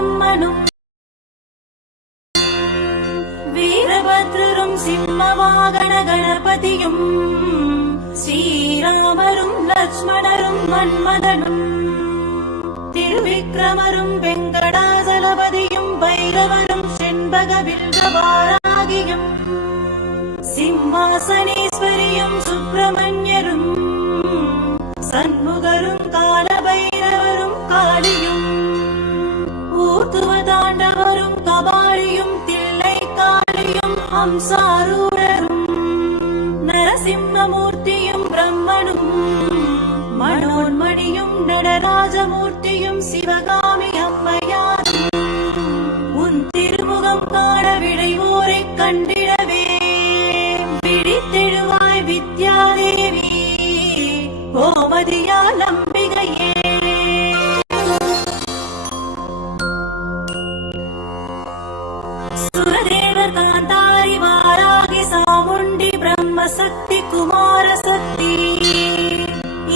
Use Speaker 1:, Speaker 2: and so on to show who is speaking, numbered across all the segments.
Speaker 1: பிரம்மனும் வீரபத்ரரும் சிம்மவாகன கணபதியும் ஸ்ரீராமரும் லட்சுமணரும் மன்மதனும் திருவிக்ரமரும் வெங்கடாசலபதியும் பைரவரும் செண்பக வில்வவாராகியும் சிம்மாசனேஸ்வரியும் சுப்பிரமணிய காளியும் நரசிம்மமூர்த்தியும் பிரம்மனும் மனோன்மணியும் நடராஜமூர்த்தியும் சிவகாமி அம்மையாரும் உன் திருமுகம் காண விடைவோரை கண்டிடவே. விழித்தெழுவாய் வித்யாதேவி கோமதியால் அம்பிகையே குமார சக்தி.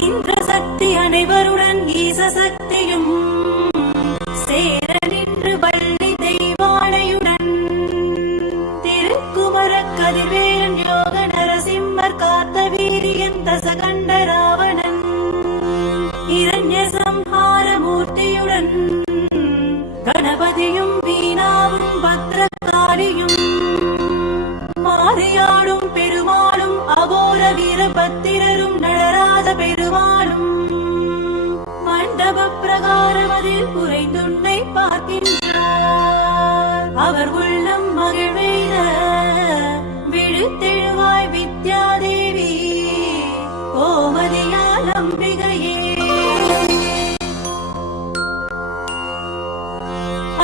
Speaker 1: இந்திர சக்தி அனைவருடன் ஈச சக்தியும் சேர நின்று வள்ளி தெய்வானையுடன். திருக்குமர கதிர்வேலன் யோக நரசிம்மர் காத்த வீரியன் தசகண்ட ராவணன். இரண்ய சம்ஹார மூர்த்தியுடன் கணபதியும் நடராஜ பெருமாளும் மண்டப பிரகாரமதில் குறைந்துன்னை பார்க்கின்றார். அவர் உள்ளம் மகிழ்வெய்த விழுத்தெழுவாய் வித்யாதேவி கோமதியால் அம்பிகையே.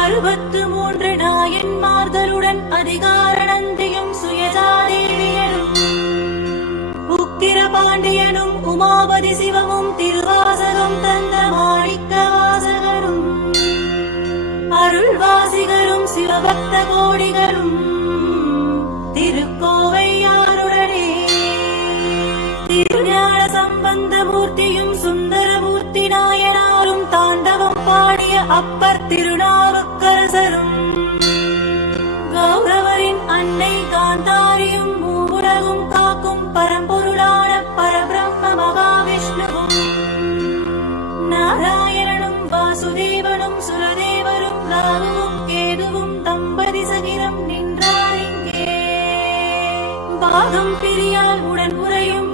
Speaker 1: அறுபத்து மூன்று நாயன்மார்களுடன் அதிகாரணந்தியும் உமாபதி சிவமும் திருவாசகம் தந்த மாணிக்க வாசகரும் அருள்வாசிகரும் சிவபக்த கோடிகளும் திருக்கோவையாருடனே. திருஞான சம்பந்த மூர்த்தியும் சுந்தரமூர்த்தி நாயனாரும் தாண்டவம் பாடிய அப்பர் திருநாவுக்கரசரும் கௌரவரின் அன்னை காந்தாரியும் மூவுலகும் காக்கும் பரம்பொருளான பாதம் பிரியால் உடன் உறையும்.